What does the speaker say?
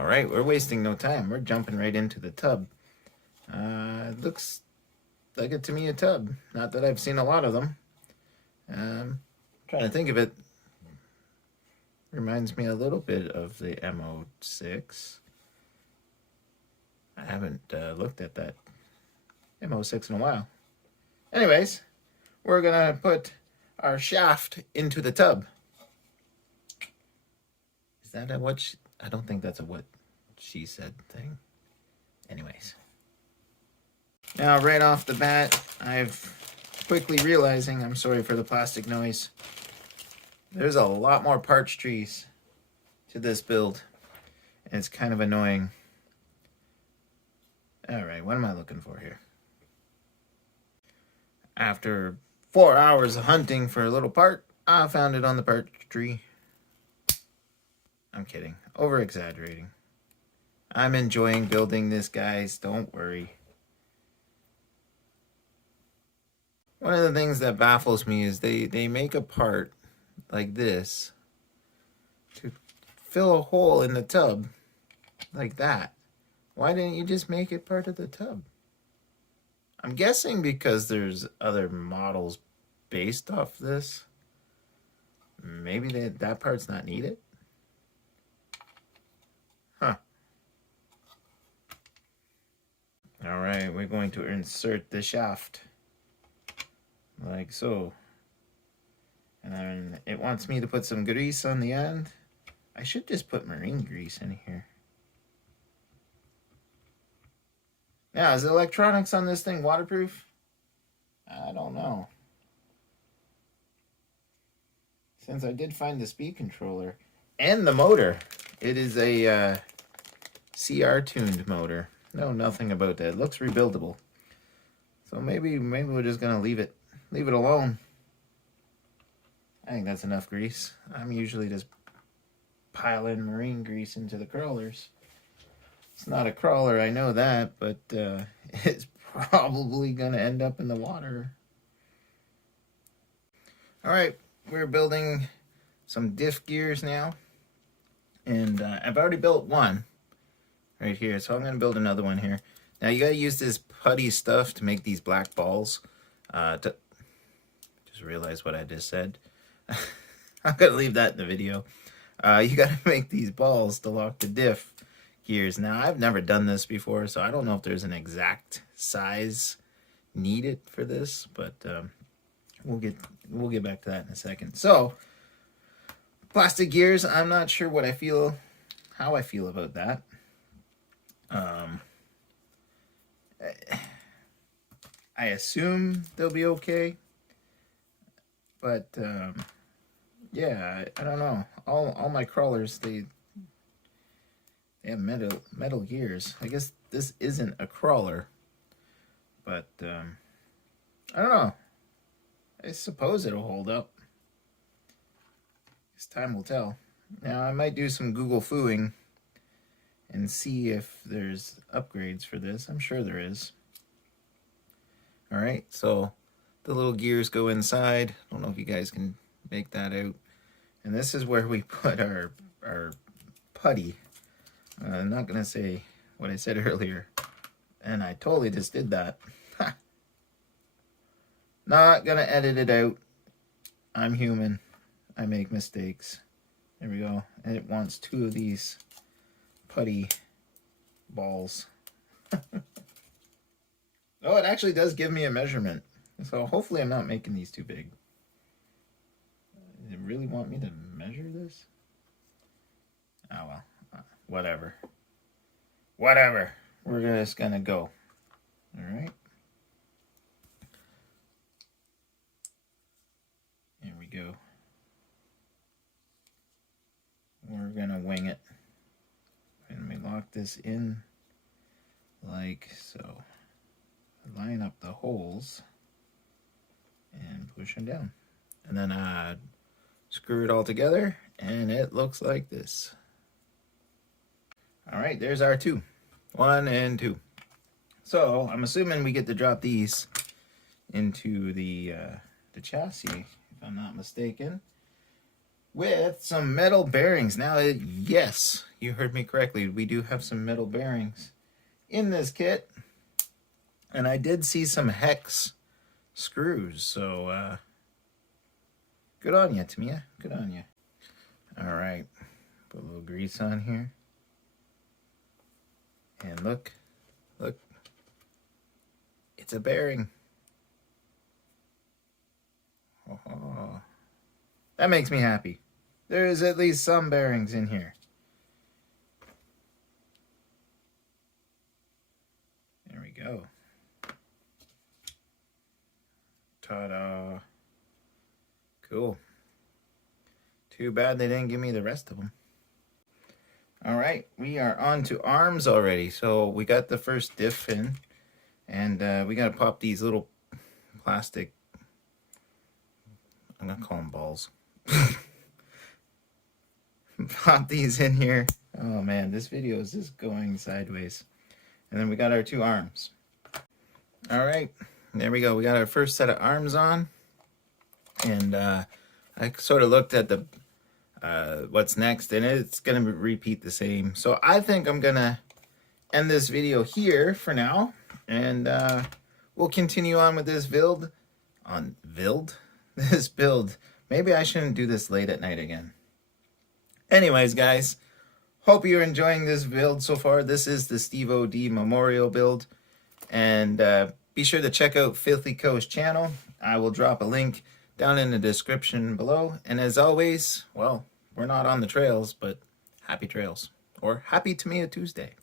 All right, we're wasting no time. We're jumping right into the tub. It looks like a Tamiya tub. Not that I've seen a lot of them. Trying to think of it. Reminds me a little bit of the MO6. I haven't looked at that MO6 in a while. Anyways, we're gonna put our shaft into the tub. Is that a what? I don't think that's a what she said thing. Anyways. Now, right off the bat, I've quickly realizing, I'm sorry for the plastic noise, there's a lot more parch trees to this build. And it's kind of annoying. Alright, what am I looking for here? After 4 hours of hunting for a little part, I found it on the parch tree. I'm kidding. Over-exaggerating. I'm enjoying building this, guys. Don't worry. One of the things that baffles me is they make a part like this to fill a hole in the tub like that. Why didn't you just make it part of the tub? I'm guessing because there's other models based off this. Maybe that part's not needed. Huh. All right, we're going to insert the shaft like so. And then it wants me to put some grease on the end. I should just put marine grease in here. Now, is the electronics on this thing waterproof? I don't know. Since I did find the speed controller and the motor, it is a CR tuned motor. No, nothing about that. It looks rebuildable. So maybe we're just gonna leave it alone. I think that's enough grease. I'm usually just piling marine grease into the crawlers. It's not a crawler, I know that, but it's probably gonna end up in the water. All right, we're building some Diff Gears now. And I've already built one right here, so I'm gonna build another one here. Now you gotta use this putty stuff to make these black balls. Just realized what I just said. I'm gonna leave that in the video. You gotta make these balls to lock the Diff Gears. Now I've never done this before, so I don't know if there's an exact size needed for this, but we'll get back to that in a second. So plastic gears, I'm not sure how I feel about that. I assume they'll be okay, but yeah, I don't know. All my crawlers, they have metal gears. I guess this isn't a crawler, but I don't know. I suppose it'll hold up. As time will tell. Now I might do some Google fooing and see if there's upgrades for this. I'm sure there is. All right, so the little gears go inside. I don't know if you guys can make that out. And this is where we put our putty. I'm not gonna say what I said earlier, and I totally just did that. Not gonna edit it out. I'm human. I make mistakes. There we go. And it wants 2 of these putty balls. Oh, it actually does give me a measurement. So hopefully I'm not making these too big. Does it really want me to measure this? Oh well. Whatever. Whatever. We're just gonna go. Alright. Here we go. We're gonna wing it. And we lock this in like so. Line up the holes and push them down. And then screw it all together and it looks like this. All right, there's our 2. 1 and 2. So I'm assuming we get to drop these into the chassis, if I'm not mistaken. with some metal bearings. Now, yes, you heard me correctly. We do have some metal bearings in this kit. And I did see some hex screws, so good on you, Tamiya. Good on you. All right, put a little grease on here. And look, it's a bearing. Oh, that makes me happy. There's at least some bearings in here. There we go. Ta-da. Cool. Too bad they didn't give me the rest of them. All right, we are on to arms already. So we got the first diff in, and we got to pop these little plastic, I'm gonna call them balls. Pop these in here. Oh man, this video is just going sideways. And then we got our two arms. All right, there we go. We got our first set of arms on. And I sort of looked at the what's next, and it's gonna repeat the same. So I think I'm gonna end this video here for now, and we'll continue on with this build. This build. Maybe I shouldn't do this late at night again. Anyways, guys, hope you're enjoying this build so far. This is the StevoD Memorial build, and be sure to check out PhilthyCo's channel. I will drop a link down in the description below. And as always, well, we're not on the trails, but happy trails, or happy Tamiya Tuesday.